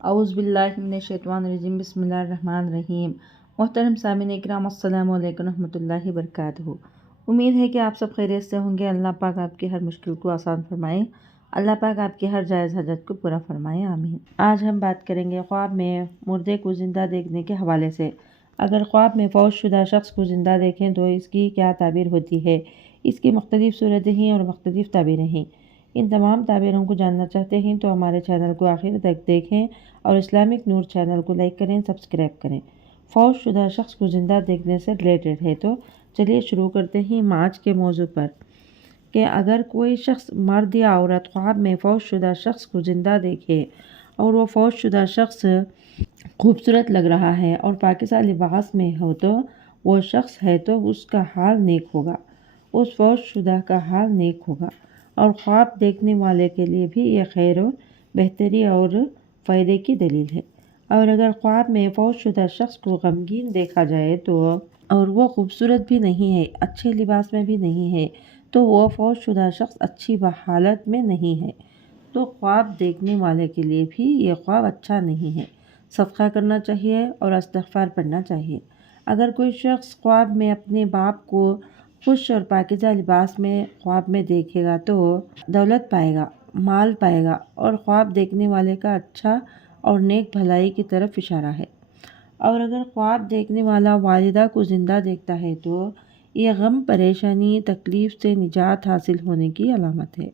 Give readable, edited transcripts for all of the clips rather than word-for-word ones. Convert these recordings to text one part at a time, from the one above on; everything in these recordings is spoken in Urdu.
اعوذ باللہ من الشیطان الرجیم بسم اللہ الرحمن الرحیم۔ محترم سامعین اکرام، السلام علیکم ورحمۃ اللہ وبرکاتہ۔ امید ہے کہ آپ سب خیریت سے ہوں گے۔ اللہ پاک آپ کی ہر مشکل کو آسان فرمائے، اللہ پاک آپ کی ہر جائز حاجت کو پورا فرمائے، آمین۔ آج ہم بات کریں گے خواب میں مردے کو زندہ دیکھنے کے حوالے سے۔ اگر خواب میں فوت شدہ شخص کو زندہ دیکھیں تو اس کی کیا تعبیر ہوتی ہے؟ اس کی مختلف صورتیں ہیں اور مختلف تعبیریں ہیں۔ ان تمام تعبیروں کو جاننا چاہتے ہیں تو ہمارے چینل کو آخر تک دیکھیں اور اسلامک نور چینل کو لائک کریں، سبسکرائب کریں۔ فوت شدہ شخص کو زندہ دیکھنے سے ریلیٹڈ ہے تو چلیے شروع کرتے ہیں آج کے موضوع پر کہ اگر کوئی شخص مرد یا عورت خواب میں فوت شدہ شخص کو زندہ دیکھے اور وہ فوت شدہ شخص خوبصورت لگ رہا ہے اور پاکیزہ لباس میں ہو تو وہ شخص ہے تو اس کا حال نیک ہوگا، اس فوت شدہ کا حال نیک ہوگا، اور خواب دیکھنے والے کے لیے بھی یہ خیر و بہتری اور فائدے کی دلیل ہے۔ اور اگر خواب میں فوت شدہ شخص کو غمگین دیکھا جائے تو اور وہ خوبصورت بھی نہیں ہے، اچھے لباس میں بھی نہیں ہے، تو وہ فوت شدہ شخص اچھی حالت میں نہیں ہے، تو خواب دیکھنے والے کے لیے بھی یہ خواب اچھا نہیں ہے۔ صدقہ کرنا چاہیے اور استغفار پڑھنا چاہیے۔ اگر کوئی شخص خواب میں اپنے باپ کو خوش اور پاکیزہ لباس میں خواب میں دیکھے گا تو دولت پائے گا، مال پائے گا، اور خواب دیکھنے والے کا اچھا اور نیک بھلائی کی طرف اشارہ ہے۔ اور اگر خواب دیکھنے والا والدہ کو زندہ دیکھتا ہے تو یہ غم، پریشانی، تکلیف سے نجات حاصل ہونے کی علامت ہے۔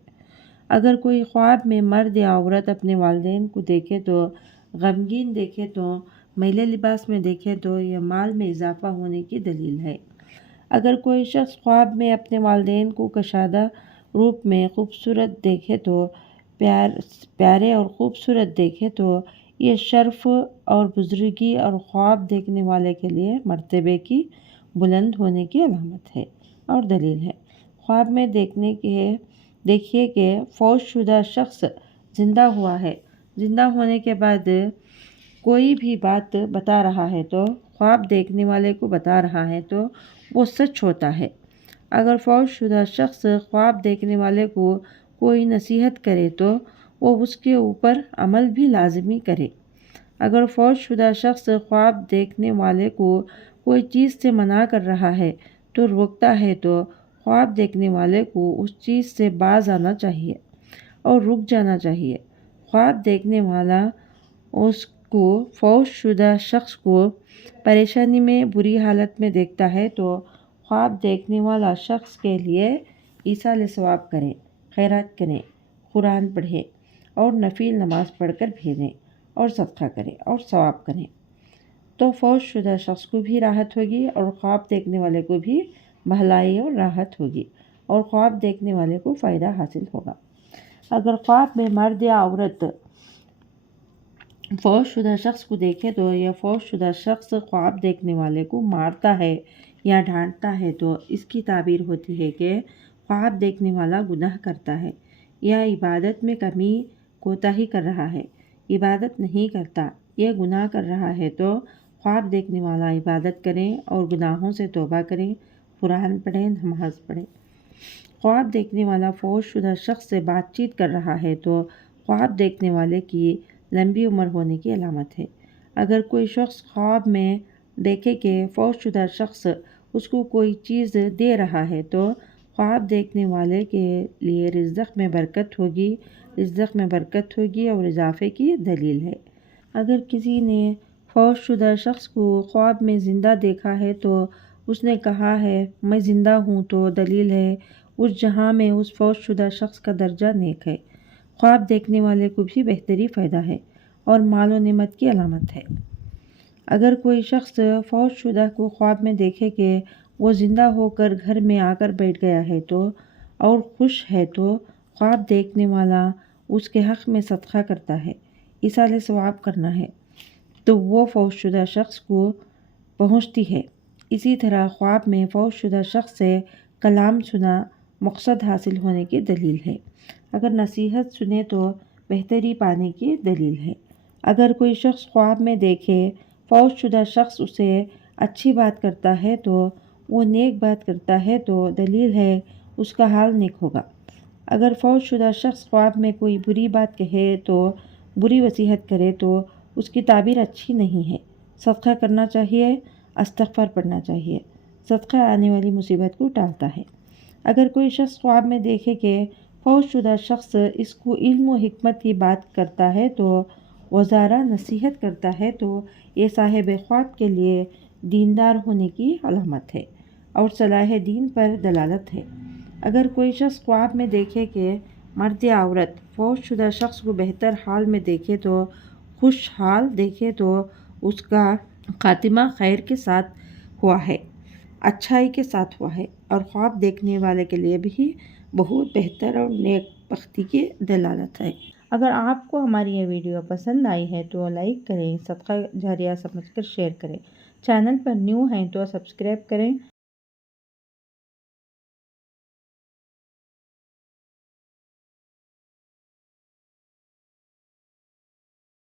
اگر کوئی خواب میں مرد یا عورت اپنے والدین کو دیکھے تو غمگین دیکھے تو میلے لباس میں دیکھے تو یہ مال میں اضافہ ہونے کی دلیل ہے۔ اگر کوئی شخص خواب میں اپنے والدین کو کشادہ روپ میں خوبصورت دیکھے تو پیارے اور خوبصورت دیکھے تو یہ شرف اور بزرگی اور خواب دیکھنے والے کے لیے مرتبے کی بلند ہونے کی علامت ہے اور دلیل ہے۔ خواب میں دیکھیے کہ فوت شدہ شخص زندہ ہوا ہے، زندہ ہونے کے بعد کوئی بھی بات بتا رہا ہے تو خواب دیکھنے والے کو بتا رہا ہے تو وہ سچ ہوتا ہے۔ اگر فوت شدہ شخص خواب دیکھنے والے کو کوئی نصیحت کرے تو وہ اس کے اوپر عمل بھی لازمی کرے۔ اگر فوت شدہ شخص خواب دیکھنے والے کو کوئی چیز سے منع کر رہا ہے تو روکتا ہے تو خواب دیکھنے والے کو اس چیز سے باز آنا چاہیے اور رک جانا چاہیے۔ خواب دیکھنے والا اس کو فوت شدہ شخص کو پریشانی میں، بری حالت میں دیکھتا ہے تو خواب دیکھنے والا شخص کے لیے ایصال ثواب کریں، خیرات کریں، قرآن پڑھیں اور نفل نماز پڑھ کر بھیجیں اور صدقہ کریں اور ثواب کریں، تو فوت شدہ شخص کو بھی راحت ہوگی اور خواب دیکھنے والے کو بھی بھلائی اور راحت ہوگی اور خواب دیکھنے والے کو فائدہ حاصل ہوگا۔ اگر خواب میں مرد یا عورت فوت شدہ شخص کو دیکھے تو یہ فوت شدہ شخص خواب دیکھنے والے کو مارتا ہے یا ڈانٹتا ہے تو اس کی تعبیر ہوتی ہے کہ خواب دیکھنے والا گناہ کرتا ہے یا عبادت میں کمی کوتاہی کر رہا ہے، عبادت نہیں کرتا، یہ گناہ کر رہا ہے، تو خواب دیکھنے والا عبادت کریں اور گناہوں سے توبہ کریں، قرآن پڑھیں، نماز پڑھیں۔ خواب دیکھنے والا فوت شدہ شخص سے بات چیت کر رہا ہے تو خواب دیکھنے والے کی لمبی عمر ہونے کی علامت ہے۔ اگر کوئی شخص خواب میں دیکھے کہ فوت شدہ شخص اس کو کوئی چیز دے رہا ہے تو خواب دیکھنے والے کے لیے رزق میں برکت ہوگی اور اضافے کی دلیل ہے۔ اگر کسی نے فوت شدہ شخص کو خواب میں زندہ دیکھا ہے تو اس نے کہا ہے میں زندہ ہوں تو دلیل ہے اس جہاں میں اس فوت شدہ شخص کا درجہ نیک ہے، خواب دیکھنے والے کو بھی بہتری فائدہ ہے اور مال و نعمت کی علامت ہے۔ اگر کوئی شخص فوت شدہ کو خواب میں دیکھے کہ وہ زندہ ہو کر گھر میں آ کر بیٹھ گیا ہے تو اور خوش ہے تو خواب دیکھنے والا اس کے حق میں صدقہ کرتا ہے، ایصال ثواب کرنا ہے تو وہ فوت شدہ شخص کو پہنچتی ہے۔ اسی طرح خواب میں فوت شدہ شخص سے کلام سنا مقصد حاصل ہونے کی دلیل ہے، اگر نصیحت سنے تو بہتری پانے کی دلیل ہے۔ اگر کوئی شخص خواب میں دیکھے فوت شدہ شخص اسے اچھی بات کرتا ہے تو وہ نیک بات کرتا ہے تو دلیل ہے اس کا حال نیک ہوگا۔ اگر فوت شدہ شخص خواب میں کوئی بری بات کہے تو بری نصیحت کرے تو اس کی تعبیر اچھی نہیں ہے۔ صدقہ کرنا چاہیے، استغفار پڑھنا چاہیے۔ صدقہ آنے والی مصیبت کو ٹالتا ہے۔ اگر کوئی شخص خواب میں دیکھے کہ فوت شدہ شخص اس کو علم و حکمت کی بات کرتا ہے تو وزارہ نصیحت کرتا ہے تو یہ صاحب خواب کے لیے دیندار ہونے کی علامت ہے اور صلاح دین پر دلالت ہے۔ اگر کوئی شخص خواب میں دیکھے کہ مرد یا عورت فوت شدہ شخص کو بہتر حال میں دیکھے تو خوشحال دیکھے تو اس کا خاتمہ خیر کے ساتھ ہوا ہے، اچھائی کے ساتھ ہوا ہے اور خواب دیکھنے والے کے لیے بھی بہت بہتر اور نیک بختی کی دلالت ہے۔ اگر آپ کو ہماری یہ ویڈیو پسند آئی ہے تو لائک کریں، صدقہ جاریہ سمجھ کر شیئر کریں۔ چینل پر نیو ہیں تو سبسکرائب کریں۔